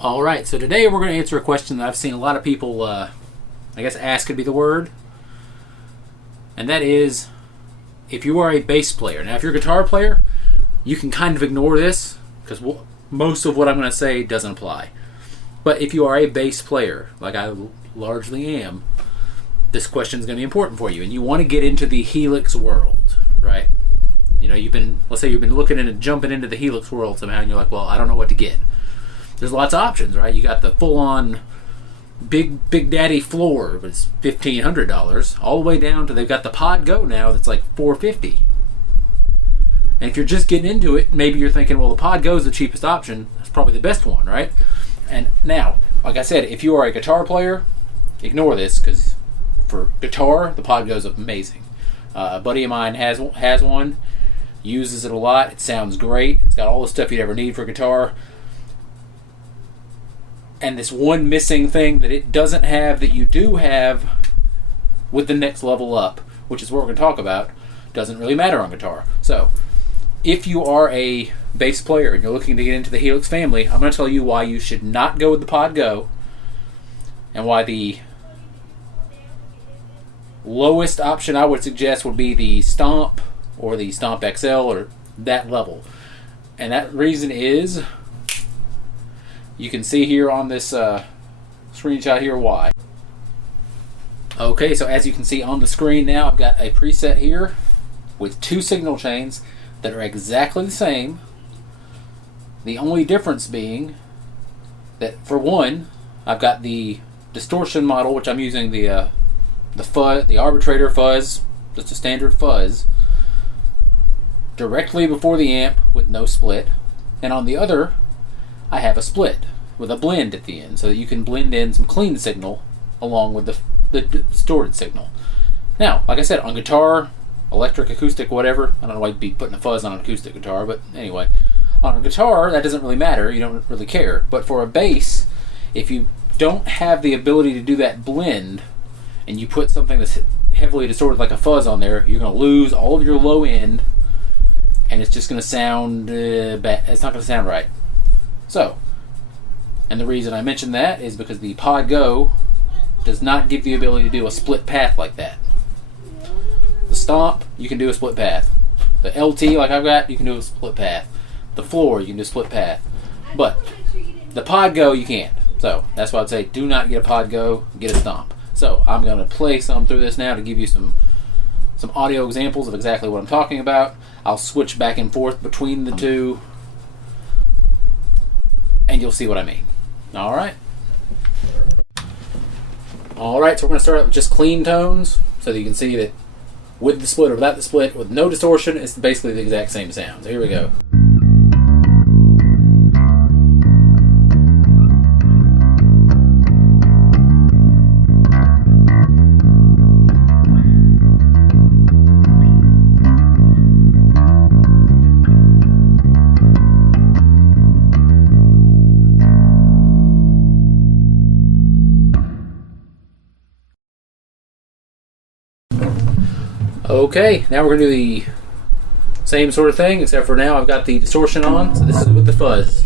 All right, so today we're going to answer a question that I've seen a lot of people, I guess ask could be the word, and that is, if you are a bass player. Now, if you're a guitar player, you can kind of ignore this, because most of what I'm going to say doesn't apply. But if you are a bass player, like I largely am, this question is going to be important for you, and you want to get into the Helix world, right? You know, let's say you've been looking into jumping into the Helix world somehow, and you're like, well, I don't know what to get. There's lots of options, right? You got the full-on Big Daddy floor, but it's $1,500, all the way down to they've got the Pod Go now that's like $450. And if you're just getting into it, maybe you're thinking, well, the Pod Go is the cheapest option. That's probably the best one, right? And now, like I said, if you are a guitar player, ignore this, because for guitar, the Pod Go is amazing. A buddy of mine has one, uses it a lot. It sounds great. It's got all the stuff you'd ever need for guitar. And this one missing thing that it doesn't have that you do have with the next level up, which is what we're going to talk about, doesn't really matter on guitar. So, if you are a bass player and you're looking to get into the Helix family, I'm going to tell you why you should not go with the Pod Go and why the lowest option I would suggest would be the Stomp or the Stomp XL or that level. And that reason is, you can see here on this screenshot here why. Okay, so as you can see on the screen now, I've got a preset here with two signal chains that are exactly the same. The only difference being that, for one, I've got the distortion model, which I'm using the fuzz, the arbitrator fuzz, just a standard fuzz, directly before the amp with no split, and on the other, I have a split with a blend at the end so that you can blend in some clean signal along with the distorted signal. Now, like I said, on guitar, electric, acoustic, whatever, I don't know why you'd be putting a fuzz on an acoustic guitar, but anyway, on a guitar, that doesn't really matter. You don't really care. But for a bass, if you don't have the ability to do that blend and you put something that's heavily distorted like a fuzz on there, you're going to lose all of your low end and it's just going to sound bad. It's not going to sound right. So, and the reason I mention that is because the Pod Go does not give the ability to do a split path like that. The Stomp, you can do a split path. The LT, like I've got, you can do a split path. The Floor, you can do a split path. But the Pod Go, you can't. So, that's why I'd say do not get a Pod Go, get a Stomp. So, I'm going to play some through this now to give you some audio examples of exactly what I'm talking about. I'll switch back and forth between the two, and you'll see what I mean. Alright, so we're going to start out with just clean tones so that you can see that with the split or without the split, with no distortion, it's basically the exact same sound. So here we go. Okay, now we're going to do the same sort of thing, except for now I've got the distortion on, so this is with the fuzz.